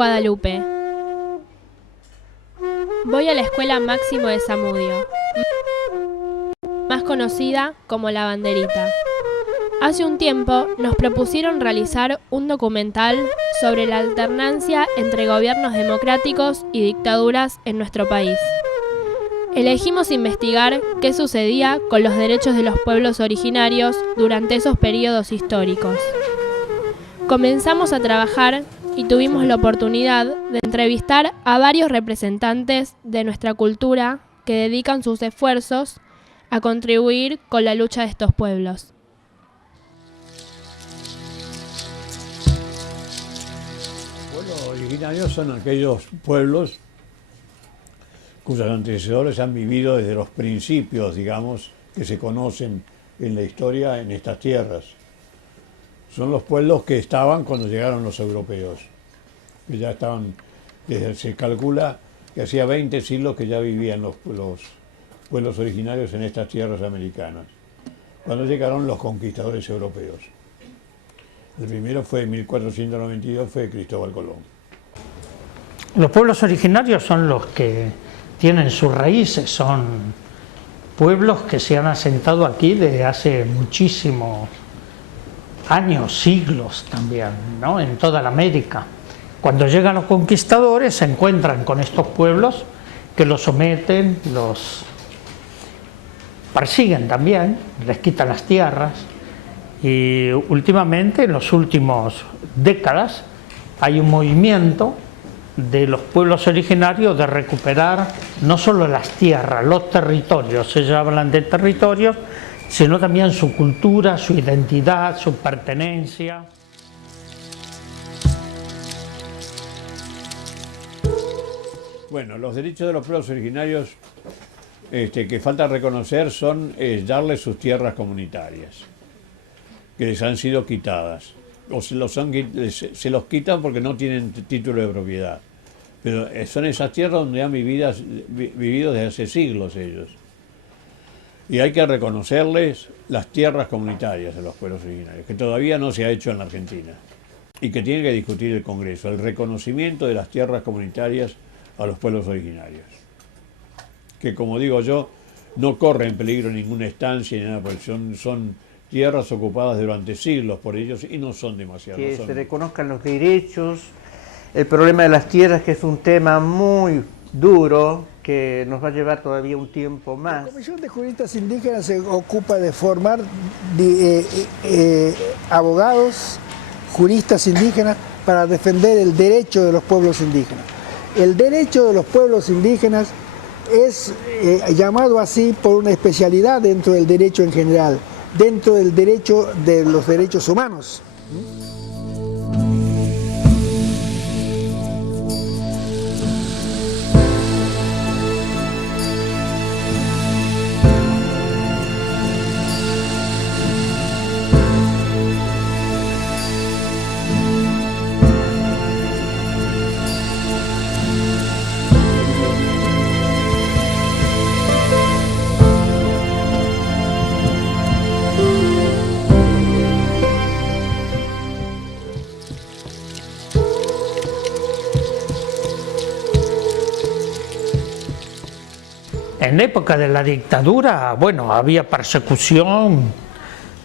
Guadalupe. Voy a la Escuela Máximo de Zamudio, más conocida como La Banderita. Hace un tiempo nos propusieron realizar un documental sobre la alternancia entre gobiernos democráticos y dictaduras en nuestro país. Elegimos investigar qué sucedía con los derechos de los pueblos originarios durante esos periodos históricos. Comenzamos a trabajar y tuvimos la oportunidad de entrevistar a varios representantes de nuestra cultura que dedican sus esfuerzos a contribuir con la lucha de estos pueblos. Pueblos originarios son aquellos pueblos cuyos antecesores han vivido desde los principios, digamos, que se conocen en la historia en estas tierras. Son los pueblos que estaban cuando llegaron los europeos, que ya estaban, se calcula que hacía 20 siglos que ya vivían los pueblos originarios en estas tierras americanas, cuando llegaron los conquistadores europeos. El primero fue en 1492, fue Cristóbal Colón. Los pueblos originarios son los que tienen sus raíces, son pueblos que se han asentado aquí desde hace muchísimos años, siglos también, ¿no? En toda la América. Cuando llegan los conquistadores se encuentran con estos pueblos que los someten, los persiguen también, les quitan las tierras, y últimamente, en las últimas décadas, hay un movimiento de los pueblos originarios de recuperar no solo las tierras, los territorios, ellos hablan de territorios, sino también su cultura, su identidad, su pertenencia. Bueno, los derechos de los pueblos originarios que falta reconocer son darles sus tierras comunitarias, que les han sido quitadas, o se los quitan porque no tienen título de propiedad, pero son esas tierras donde han vivido desde hace siglos ellos. Y hay que reconocerles las tierras comunitarias de los pueblos originarios, que todavía no se ha hecho en la Argentina, y que tiene que discutir el Congreso, el reconocimiento de las tierras comunitarias a los pueblos originarios, que, como digo yo, no corren peligro ninguna estancia ni nada, porque son tierras ocupadas durante siglos por ellos y no son demasiado. Que se reconozcan los derechos, el problema de las tierras, que es un tema muy duro, que nos va a llevar todavía un tiempo más. La Comisión de Juristas Indígenas se ocupa de formar abogados, juristas indígenas, para defender el derecho de los pueblos indígenas. El derecho de los pueblos indígenas es llamado así por una especialidad dentro del derecho en general, dentro del derecho de los derechos humanos. En la época de la dictadura, bueno, había persecución,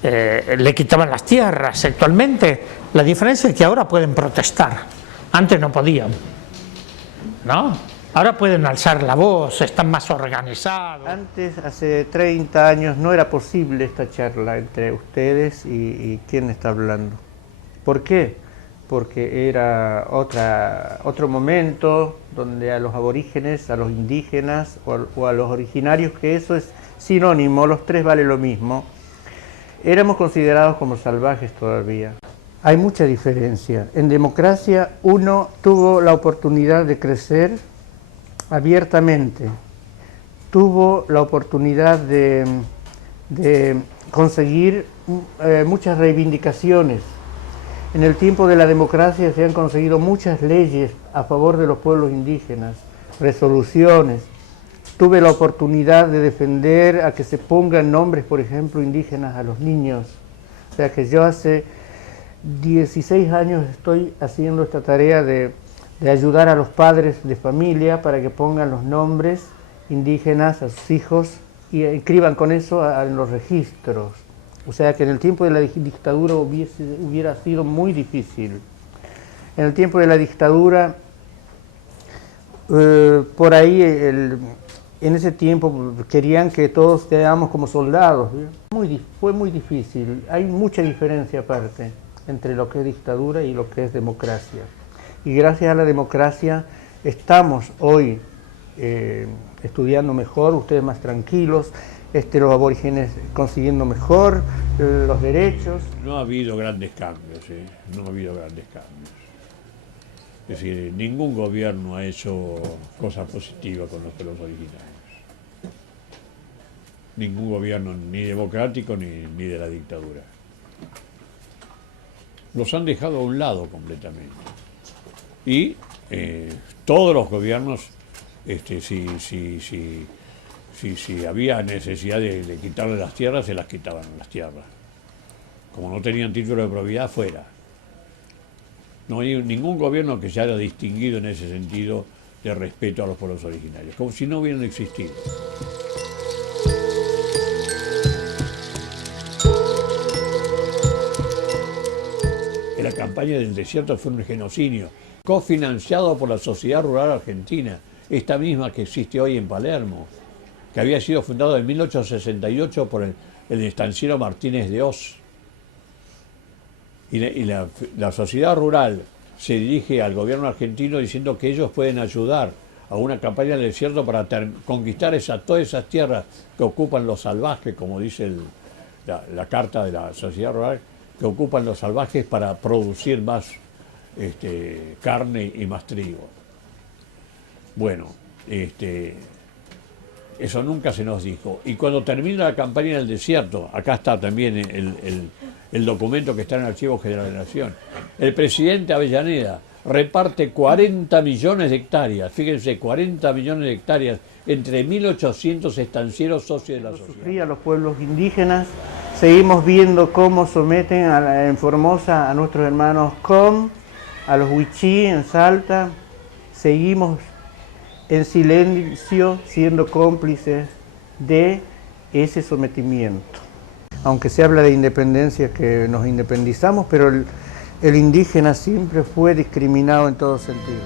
le quitaban las tierras. Actualmente, la diferencia es que ahora pueden protestar, antes no podían, ¿no? Ahora pueden alzar la voz, están más organizados. Antes, hace 30 años, no era posible esta charla entre ustedes y quién está hablando. ¿Por qué? Porque era otro momento donde a los aborígenes, a los indígenas o a los originarios, que eso es sinónimo, los tres vale lo mismo, éramos considerados como salvajes todavía. Hay mucha diferencia. En democracia uno tuvo la oportunidad de crecer abiertamente, tuvo la oportunidad de conseguir muchas reivindicaciones. En el tiempo de la democracia se han conseguido muchas leyes a favor de los pueblos indígenas, resoluciones. Tuve la oportunidad de defender a que se pongan nombres, por ejemplo, indígenas a los niños. O sea que yo hace 16 años estoy haciendo esta tarea de de ayudar a los padres de familia para que pongan los nombres indígenas a sus hijos y inscriban con eso en los registros. O sea que en el tiempo de la dictadura hubiera sido muy difícil. En el tiempo de la dictadura, por ahí, en ese tiempo querían que todos quedáramos como soldados. Fue muy difícil. Hay mucha diferencia aparte entre lo que es dictadura y lo que es democracia. Y gracias a la democracia estamos hoy estudiando mejor, ustedes más tranquilos, los aborígenes consiguiendo mejor los derechos. No ha habido grandes cambios, no ha habido grandes cambios. Es decir, ningún gobierno ha hecho cosas positivas con los pueblos originarios. Ningún gobierno, ni democrático ni de la dictadura. Los han dejado a un lado completamente. Y todos los gobiernos, si había necesidad de quitarle las tierras, se las quitaban las tierras. Como no tenían título de propiedad, fuera. No hay ningún gobierno que se haya distinguido en ese sentido de respeto a los pueblos originarios, como si no hubieran existido. La campaña del desierto fue un genocidio, cofinanciado por la Sociedad Rural Argentina, esta misma que existe hoy en Palermo, que había sido fundado en 1868 por el estanciero Martínez de Oz. Y la sociedad rural se dirige al gobierno argentino diciendo que ellos pueden ayudar a una campaña del desierto para conquistar todas esas tierras que ocupan los salvajes, como dice la carta de la sociedad rural, que ocupan los salvajes para producir más carne y más trigo. Bueno, eso nunca se nos dijo. Y cuando termina la campaña del desierto, acá está también el documento que está en el Archivo General de la Nación, el presidente Avellaneda reparte 40 millones de hectáreas, fíjense, 40 millones de hectáreas entre 1.800 estancieros socios de la sociedad. Sufría los pueblos indígenas, seguimos viendo cómo someten en Formosa a nuestros hermanos Com, a los Huichí en Salta, seguimos en silencio siendo cómplices de ese sometimiento. Aunque se habla de independencia, que nos independizamos, pero el indígena siempre fue discriminado en todo sentido.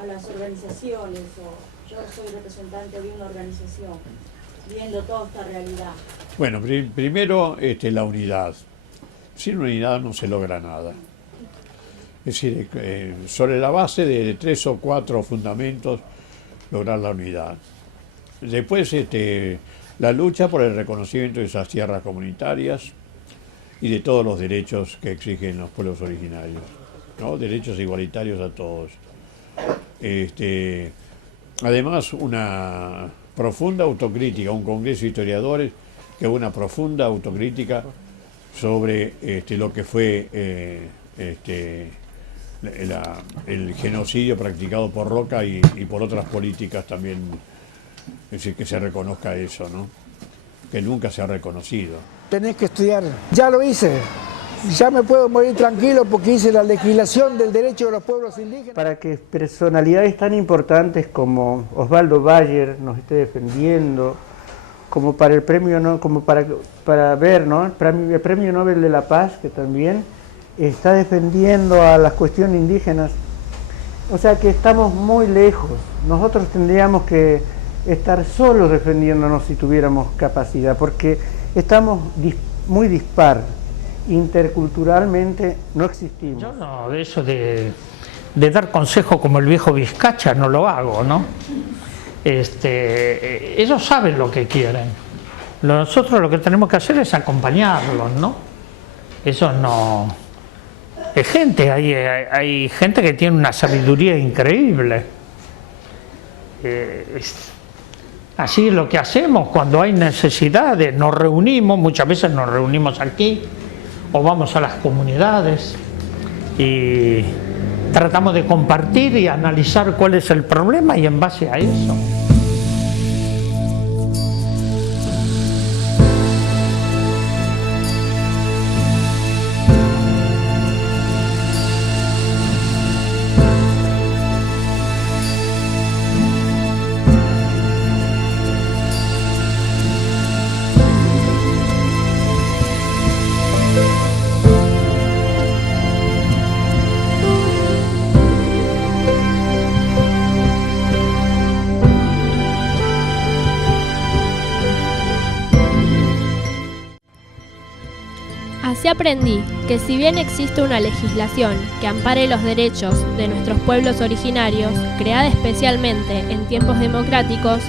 A las organizaciones, o yo soy representante de una organización, viendo toda esta realidad? Bueno, primero la unidad. Sin unidad no se logra nada. Es decir, sobre la base de 3 o 4 fundamentos, lograr la unidad. Después, la lucha por el reconocimiento de esas tierras comunitarias y de todos los derechos que exigen los pueblos originarios, ¿no? Derechos igualitarios a todos. Además, una profunda autocrítica, un congreso de historiadores que hubo una profunda autocrítica sobre lo que fue el genocidio practicado por Roca y por otras políticas también, es decir, que se reconozca eso, ¿no? Que nunca se ha reconocido. Tenés que estudiar. Ya lo hice. Ya me puedo morir tranquilo porque hice la legislación del derecho de los pueblos indígenas. Para que personalidades tan importantes como Osvaldo Bayer nos esté defendiendo, como para el premio, ¿no? Como para ver, ¿no? El premio Nobel de la Paz, que también está defendiendo a las cuestiones indígenas. O sea que estamos muy lejos. Nosotros tendríamos que estar solos defendiéndonos si tuviéramos capacidad, porque estamos muy dispar. Interculturalmente no existimos. Yo no, de eso de dar consejo como el viejo Vizcacha no lo hago, ¿no? ellos saben lo que quieren. Nosotros lo que tenemos que hacer es acompañarlos, ¿no? Eso no... hay gente que tiene una sabiduría increíble. Así es lo que hacemos cuando hay necesidades, nos reunimos, muchas veces nos reunimos aquí o vamos a las comunidades y tratamos de compartir y analizar cuál es el problema y en base a eso. Así aprendí que si bien existe una legislación que ampare los derechos de nuestros pueblos originarios, creada especialmente en tiempos democráticos,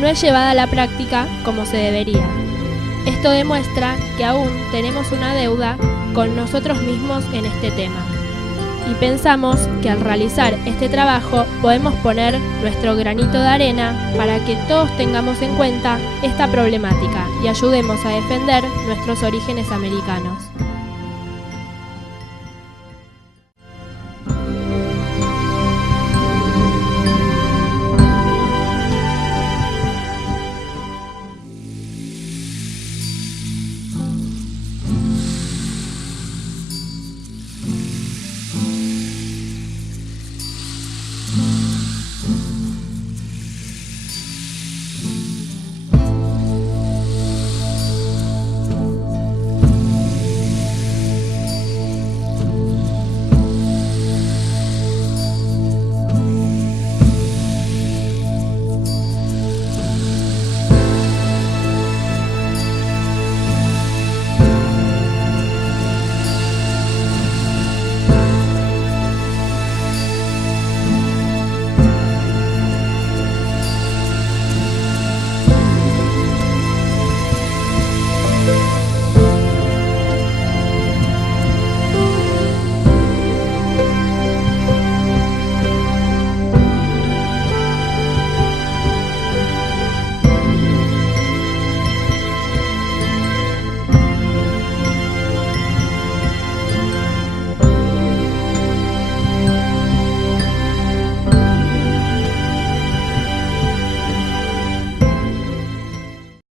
no es llevada a la práctica como se debería. Esto demuestra que aún tenemos una deuda con nosotros mismos en este tema. Y pensamos que al realizar este trabajo podemos poner nuestro granito de arena para que todos tengamos en cuenta esta problemática y ayudemos a defender nuestros orígenes americanos.